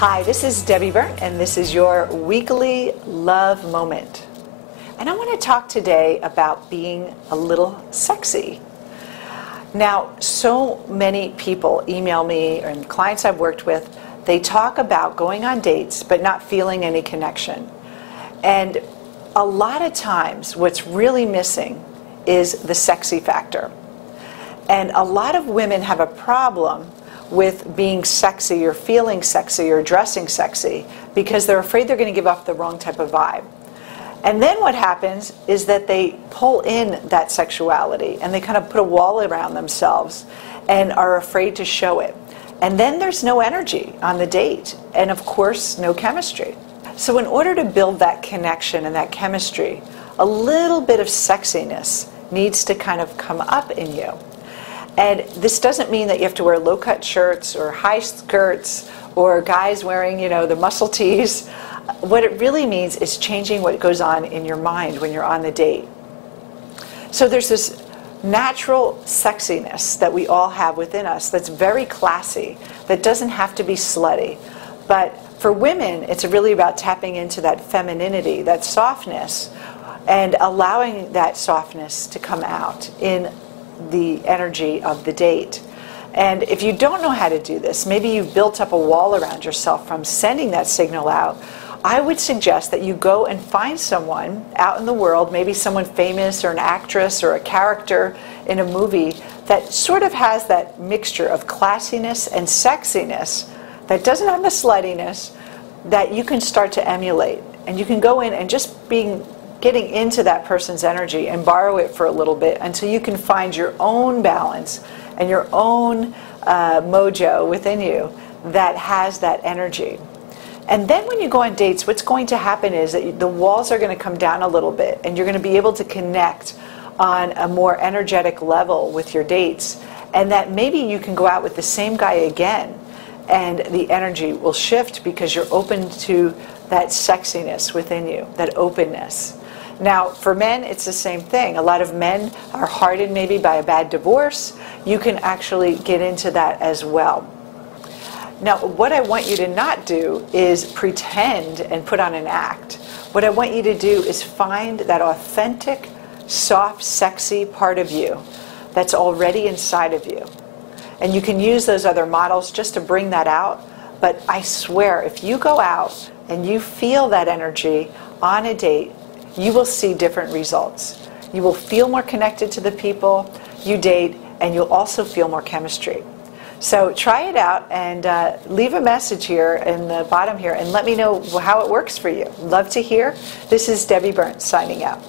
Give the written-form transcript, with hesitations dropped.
Hi, this is Debbie Burnt, and this is your weekly love moment. And I want to talk today about being a little sexy. Now, so many people email me, and clients I've worked with, they talk about going on dates but not feeling any connection. And a lot of times what's really missing is the sexy factor. And a lot of women have a problem with being sexy or feeling sexy or dressing sexy because they're afraid they're going to give off the wrong type of vibe. And then what happens is that they pull in that sexuality and they kind of put a wall around themselves and are afraid to show it. And then there's no energy on the date and, of course, no chemistry. So in order to build that connection and that chemistry, a little bit of sexiness needs to kind of come up in you. And this doesn't mean that you have to wear low-cut shirts or high skirts or guys wearing, the muscle tees. What it really means is changing what goes on in your mind when you're on the date. So there's this natural sexiness that we all have within us that's very classy, that doesn't have to be slutty. But for women, it's really about tapping into that femininity, that softness, and allowing that softness to come out in the energy of the date. And if you don't know how to do this, maybe you've built up a wall around yourself from sending that signal out, I would suggest that you go and find someone out in the world, maybe someone famous or an actress or a character in a movie that sort of has that mixture of classiness and sexiness that doesn't have the sluttiness, that you can start to emulate. And you can go in and just getting into that person's energy and borrow it for a little bit until you can find your own balance and your own mojo within you that has that energy. And then when you go on dates, what's going to happen is that the walls are going to come down a little bit and you're going to be able to connect on a more energetic level with your dates, and that maybe you can go out with the same guy again and the energy will shift because you're open to that sexiness within you, that openness. Now, for men, it's the same thing. A lot of men are hardened maybe by a bad divorce. You can actually get into that as well. Now, what I want you to not do is pretend and put on an act. What I want you to do is find that authentic, soft, sexy part of you that's already inside of you. And you can use those other models just to bring that out. But I swear, if you go out and you feel that energy on a date, you will see different results. You will feel more connected to the people you date, and you'll also feel more chemistry. So try it out and leave a message here in the bottom here and let me know how it works for you. Love to hear. This is Debbie Burnt signing out.